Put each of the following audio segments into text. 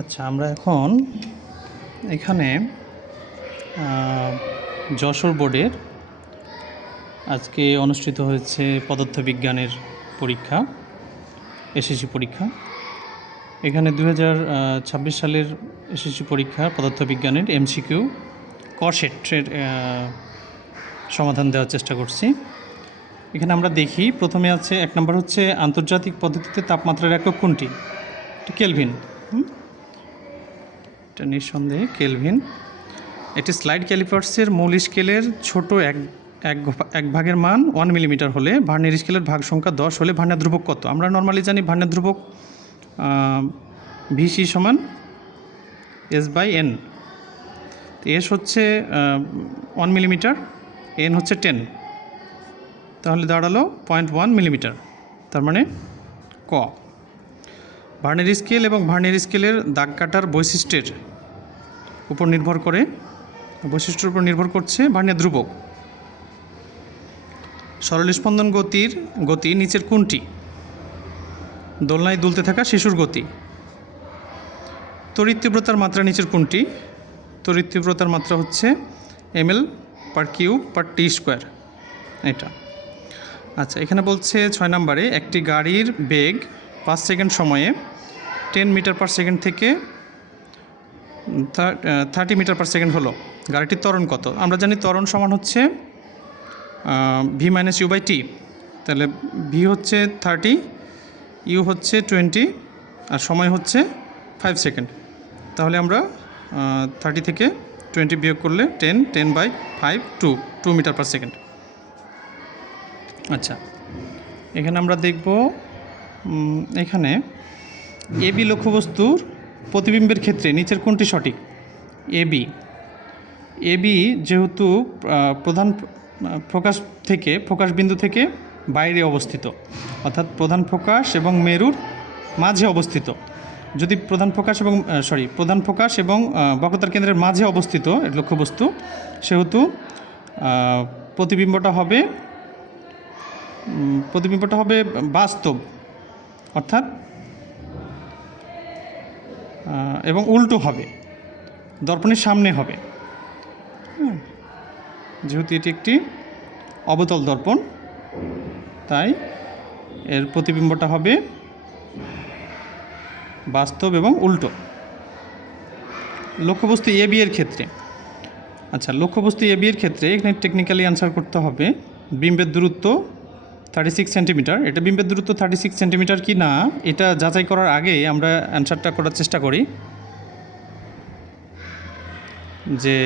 আচ্ছা, আমরা এখন এখানে যশোর বোর্ডের আজকে অনুষ্ঠিত হয়েছে পদার্থবিজ্ঞানের পরীক্ষা, এসএসসি পরীক্ষা। এখানে 2026 সালের এসএসসি পরীক্ষা পদার্থবিজ্ঞানের এমসিকিউ কসেটের সমাধান দেওয়ার চেষ্টা করছি। এখানে আমরা দেখি, প্রথমে আছে 1 নম্বর হচ্ছে আন্তর্জাতিক পদ্ধতিতে তাপমাত্রার একক কোনটি? কেলভিন। এটা নিঃসন্দেহে কেলভিন। একটি স্লাইড ক্যালিপার্সের মূল স্কেলের ছোট এক ভাগের মান 1 মিলিমিটার হলে ভার্নিয়ার স্কেলের ভাগ সংখ্যা 10 হলে ভার্নিয়ার ধ্রুবক কত? আমরা নর্মালি জানি ভার্নিয়ার ধ্রুবক ভিসি সমান S/N। এস হচ্ছে 1 মিলিমিটার, এন হচ্ছে 10, তাহলে দাঁড়ালো 0.1 মিলিমিটার। তার মানে ক। ভার্নিয়ার স্কেল এবং ভার্নিয়ার স্কেলের দাগ কাটার বৈশিষ্ট্যের উপর নির্ভর করছে ভার্নিয়ার ধ্রুবক। সরল স্পন্দন গতি নিচের কোনটি? দোলনায় দুলতে থাকা শিশুর গতি। তড়িৎ তীব্রতার মাত্রা নিচের কোনটি? তড়িৎ তীব্রতার মাত্রা হচ্ছে ml/কিউব/t²। এটা আচ্ছা, এখানে বলছে 6 নম্বরে একটি গাড়ির বেগ 5 সেকেন্ড সময়ে 10 মিটার পার সেকেন্ড থেকে 30 মিটার পার সেকেন্ড হলো, গাড়িটির ত্বরণ কত? আমরা জানি ত্বরণ সমান হচ্ছে v-u/t। তাহলে v হচ্ছে 30, u হচ্ছে 20 আর সময় হচ্ছে 5 সেকেন্ড। তাহলে আমরা 30 থেকে 20 বিয়োগ করলে 10/5 2 মিটার পার সেকেন্ড। আচ্ছা, এখানে আমরা দেখব, এখানে এবি লক্ষ্যবস্তুর প্রতিবিম্বের ক্ষেত্রে নিচের কোনটি সঠিক? এবি যেহেতু প্রধান ফোকাস বিন্দু থেকে বাইরে অবস্থিত, অর্থাৎ প্রধান ফোকাস এবং মেরুর মাঝে অবস্থিত। যদি প্রধান ফোকাস এবং বক্রতার কেন্দ্রের মাঝে অবস্থিত লক্ষ্যবস্তু, সেহেতু প্রতিবিম্বটা হবে বাস্তব, অর্থাৎ এবং উল্টো হবে, দর্পণের সামনে হবে। যেহেতু এটি একটি অবতল দর্পণ, তাই এর প্রতিবিম্বটা হবে বাস্তব এবং উল্টো। লক্ষ্যবস্তু এবি এর ক্ষেত্রে, লক্ষ্যবস্তু এবি এর ক্ষেত্রে এখানে টেকনিক্যালি অ্যান্সার করতে হবে বিম্বের দূরত্ব 36 সেন্টিমিটার। এটা বিম্বের দূরত্ব 36 সেন্টিমিটার কি না, এটা যাচাই করার আগে আমরা অ্যান্সারটা করার চেষ্টা করি। যে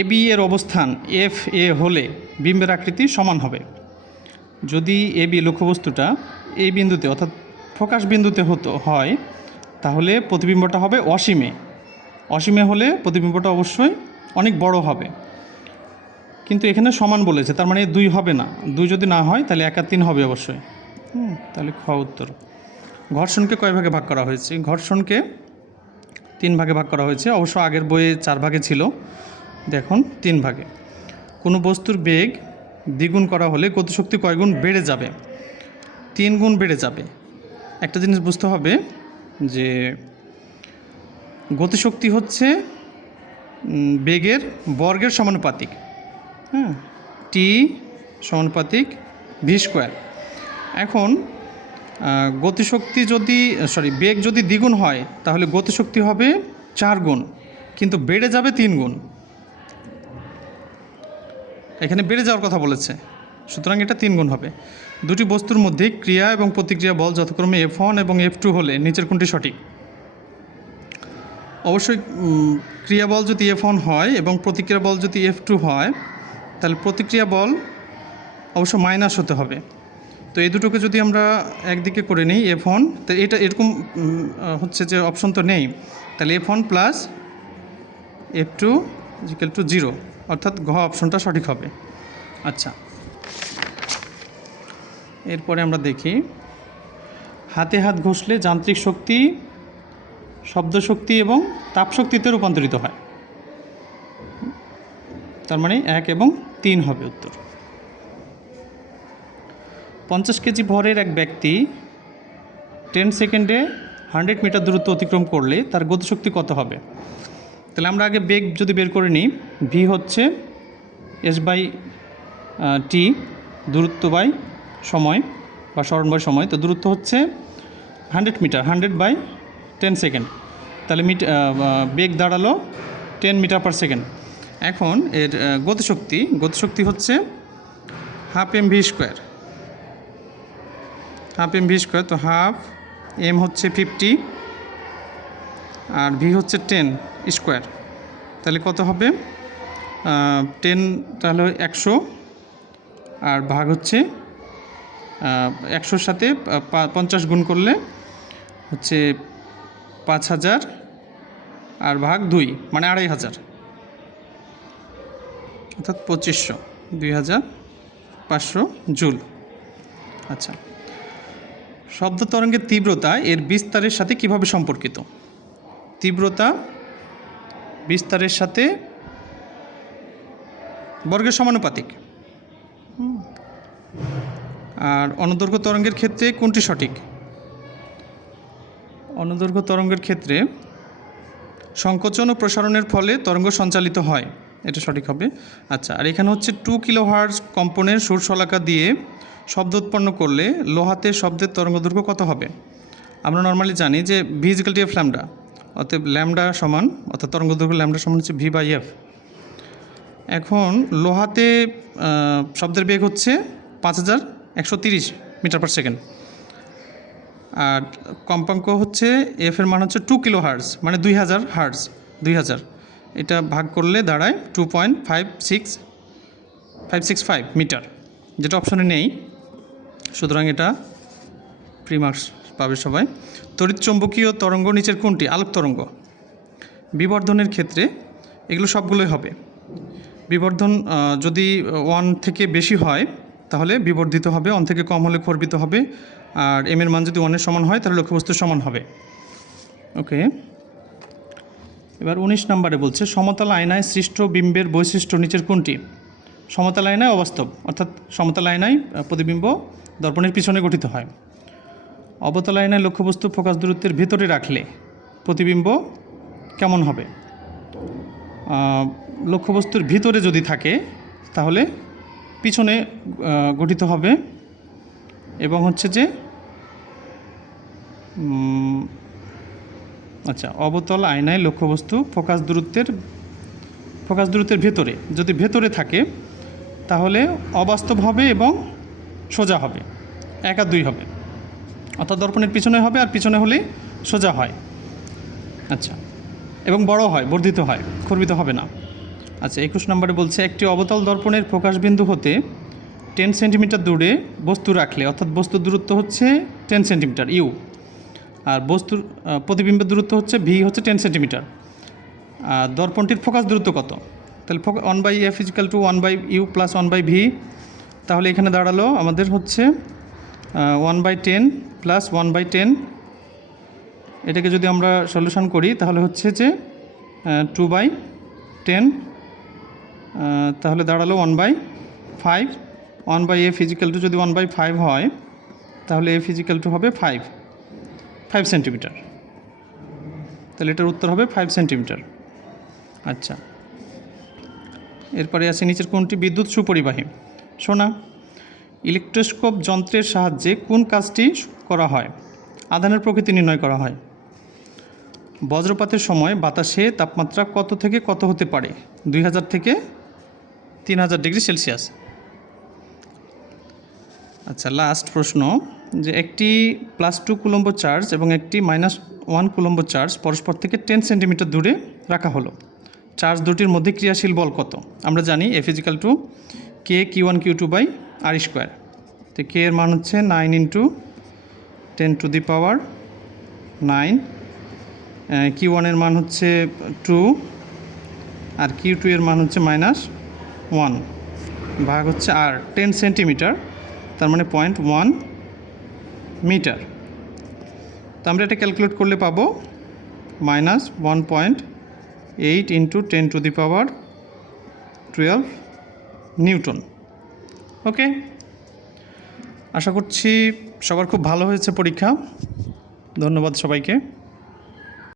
এবি এর অবস্থান FA হলে বিম্বের আকৃতি সমান হবে। যদি এবি লক্ষ্যবস্তুটা এই বিন্দুতে অর্থাৎ ফোকাস বিন্দুতে হয়, তাহলে প্রতিবিম্বটা হবে অসীমে হলে প্রতিবিম্বটা অবশ্যই অনেক বড় হবে। কিন্তু এখানে সমান বলেছে, তার মানে 2 হবে না। 2 যদি না হয় তাহলে 1 আর 3 হবে অবশ্যই। তাহলে খ উত্তর। ঘর্ষণকে কয় ভাগে ভাগ করা হয়েছে? ঘর্ষণকে 3 ভাগে ভাগ করা হয়েছে। অবশ্য আগের বইয়ে 4 ভাগে ছিল, দেখুন 3 ভাগে। কোনো বস্তুর বেগ দ্বিগুণ করা হলে গতিশক্তি কয় গুণ বেড়ে যাবে? 3 গুণ বেড়ে যাবে। একটা জিনিস বুঝতে হবে যে গতিশক্তি হচ্ছে বেগের বর্গের সমানুপাতিক, টি সমানুপাতিক v²। এখন বেগ যদি দ্বিগুণ হয় তাহলে গতিশক্তি হবে 4 গুণ, কিন্তু বেড়ে যাবে 3 গুণ। এখানে বেড়ে যাওয়ার কথা বলেছে, সুতরাং এটা 3 গুণ হবে। দুটি বস্তুর মধ্যে ক্রিয়া এবং প্রতিক্রিয়া বল যথাক্রমে F1 এবং F2 হলে নিচের কোনটি সঠিক? অবশ্যই ক্রিয়া বল যদি F1 হয় এবং প্রতিক্রিয়া বল যদি F2 হয়, তাহলে প্রতিক্রিয়া বল অবশ্য মাইনাস হতে হবে। তো এই দুটোকে যদি আমরা একদিকে করে নিই F1, তো এটা এরকম হচ্ছে যে অপশন তো নেই, তাহলে F1 প্লাস F2 = 0, অর্থাৎ ঘ অপশনটা সঠিক হবে। আচ্ছা, এরপরে আমরা দেখি, হাতে হাত ঘষলে যান্ত্রিক শক্তি শব্দ শক্তি এবং তাপ শক্তিতে রূপান্তরিত হয়। তার মানে 1 এবং 3 হবে উত্তর। 50 কেজি ভরের এক ব্যক্তি 10 সেকেন্ডে 100 মিটার দূরত্ব অতিক্রম করলে তার গতিশক্তি কত হবে? তাহলে আমরা আগে বেগ যদি বের করে নিই, ভি হচ্ছে S/T, দূরত্ব বাই সময় বা সরণ বাই সময়। তো দূরত্ব হচ্ছে 100 মিটার, 100/10 সেকেন্ড। তাহলে বেগ দাঁড়ালো 10 মিটার পার সেকেন্ড। এখন এর গতিশক্তি হচ্ছে হাফ mv²। তো হাফ এম হচ্ছে 50 আর ভি হচ্ছে 10 স্কোয়ার। তাহলে কত হবে? 10 তাহলে 100 আর ভাগ হচ্ছে 100-র সাথে 50 গুণ করলে হচ্ছে 5000 আর ভাগ 2 মানে 2500, অর্থাৎ 2500, 2500 জুল। আচ্ছা, শব্দ তরঙ্গের তীব্রতা এর বিস্তারের সাথে কিভাবে সম্পর্কিত? তীব্রতা বিস্তারের সাথে বর্গের সমানুপাতিক। আর অনুদৈর্ঘ্য তরঙ্গের ক্ষেত্রে কোনটি সঠিক? অনুদৈর্ঘ্য তরঙ্গের ক্ষেত্রে সংকোচন ও প্রসারণের ফলে তরঙ্গ সঞ্চালিত হয়, এটা সঠিক হবে। আচ্ছা, আর এখানে হচ্ছে 2 কিলোহার্টজ কম্পনের সুরশলাকা দিয়ে শব্দ উৎপন্ন করলে লোহাতে শব্দের তরঙ্গদৈর্ঘ্য কত হবে? আমরা নর্মালি জানি যে v=f ল্যামডা, অতএব ল্যামডা সমান, অর্থাৎ তরঙ্গদৈর্ঘ্য ল্যামডা সমান হচ্ছে v/f। এখন লোহাতে শব্দের বেগ হচ্ছে 5130 মিটার পার সেকেন্ড, আর কম্পাঙ্ক হচ্ছে এফ এর মান হচ্ছে 2 কিলোহার্টজ, মানে 2000 হার্টজ। 2000 এটা ভাগ করলে দাঁড়ায় 2.565 মিটার, যেটা অপশনে নেই, সুতরাং এটা প্রি মার্কস পাবে সবাই। তড়িৎ চৌম্বকীয় তরঙ্গ নিচের কোনটি? আলোক তরঙ্গ। বিবর্ধনের ক্ষেত্রে এগুলো সবগুলোই হবে। বিবর্ধন যদি 1 থেকে বেশি হয় তাহলে বিবর্ধিত হবে, 1 থেকে কম হলে খর্বিত হবে, আর এম এর মান যদি 1-এর সমান হয় তাহলে লক্ষ্যবস্তুর সমান হবে। ওকে, এবার 19 নম্বরে বলছে সমতল আয়নায় সৃষ্ট বিম্বের বৈশিষ্ট্য নিচের কোনটি? সমতল আয়নায় অবাস্তব, অর্থাৎ সমতল আয়নায় প্রতিবিম্ব দর্পণের পিছনে গঠিত হয়। অবতল আয়নায় লক্ষ্যবস্তু ফোকাস দূরত্বের ভেতরে রাখলে প্রতিবিম্ব কেমন হবে? লক্ষ্যবস্তুর ভিতরে যদি থাকে তাহলে পিছনে গঠিত হবে, এবং হচ্ছে যে আচ্ছা, অবতল আয়নায় লক্ষ্যবস্তু ফোকাস দূরত্বের ভেতরে, যদি ভেতরে থাকে তাহলে অবাস্তব হবে এবং সোজা হবে, 1 আর 2 হবে, অর্থাৎ দর্পণের পিছনে হবে, আর পিছনে হলে সোজা হয়। আচ্ছা, এবং বড় হয়, বর্ধিত হয়, খর্বিত হবে না। আচ্ছা, 21 নম্বরে বলছে একটি অবতল দর্পণের প্রকাশ বিন্দু হতে 10 সেন্টিমিটার দূরে বস্তু রাখলে, অর্থাৎ বস্তুর দূরত্ব হচ্ছে 10 সেন্টিমিটার ইউ, আর বস্তুর প্রতিবিম্বের দূরত্ব হচ্ছে ভি হচ্ছে 10 সেন্টিমিটার। আর দর্পণটির ফোকাস দূরত্ব কত? তাহলে 1/f = 1/u + 1/v। তাহলে এখানে দাঁড়ালো আমাদের হচ্ছে 1/10 + 1/10। এটাকে যদি আমরা সলিউশন করি তাহলে হচ্ছে যে 2/10, তাহলে দাঁড়ালো 1/5। 1/f = যদি 1/5 হয় তাহলে f = হবে 5 সেন্টিমিটার। তাহলে এটার উত্তর হবে 5 সেন্টিমিটার। আচ্ছা, এরপরে আছে নিচের কোনটি বিদ্যুৎ সুপরিবাহী? শোনা, ইলেকট্রোস্কোপ যন্ত্রের সাহায্যে কোন কাজটি করা হয়? আধানের প্রকৃতি নির্ণয় করা হয়। বজ্রপাতের সময় বাতাসে তাপমাত্রা কত থেকে কত হতে পারে? 2000 থেকে 3000 ডিগ্রি সেলসিয়াস। আচ্ছা, লাস্ট প্রশ্ন, যে একটি +2 কুলম্ব চার্জ এবং একটি -1 কুলম্ব চার্জ পরস্পর থেকে 10 সেন্টিমিটার দূরে রাখা হলো। চার্জ দুটির মধ্যে ক্রিয়াশীল বল কত? আমরা জানি F = k(q1q2/r²). তো k এর মান হচ্ছে 9 × 10⁹, q1 এর মান হচ্ছে 2, আর q2 এর মান হচ্ছে -1, ভাগ হচ্ছে r 10 সেন্টিমিটার, তার মানে 0.1 মিটার। তো আমরা এটা ক্যালকুলেট করলে পাবো -1.8 × 10⁻12 নিউটন। ওকে, আশা করছি সবার খুব ভালো হয়েছে পরীক্ষা। ধন্যবাদ সবাইকে।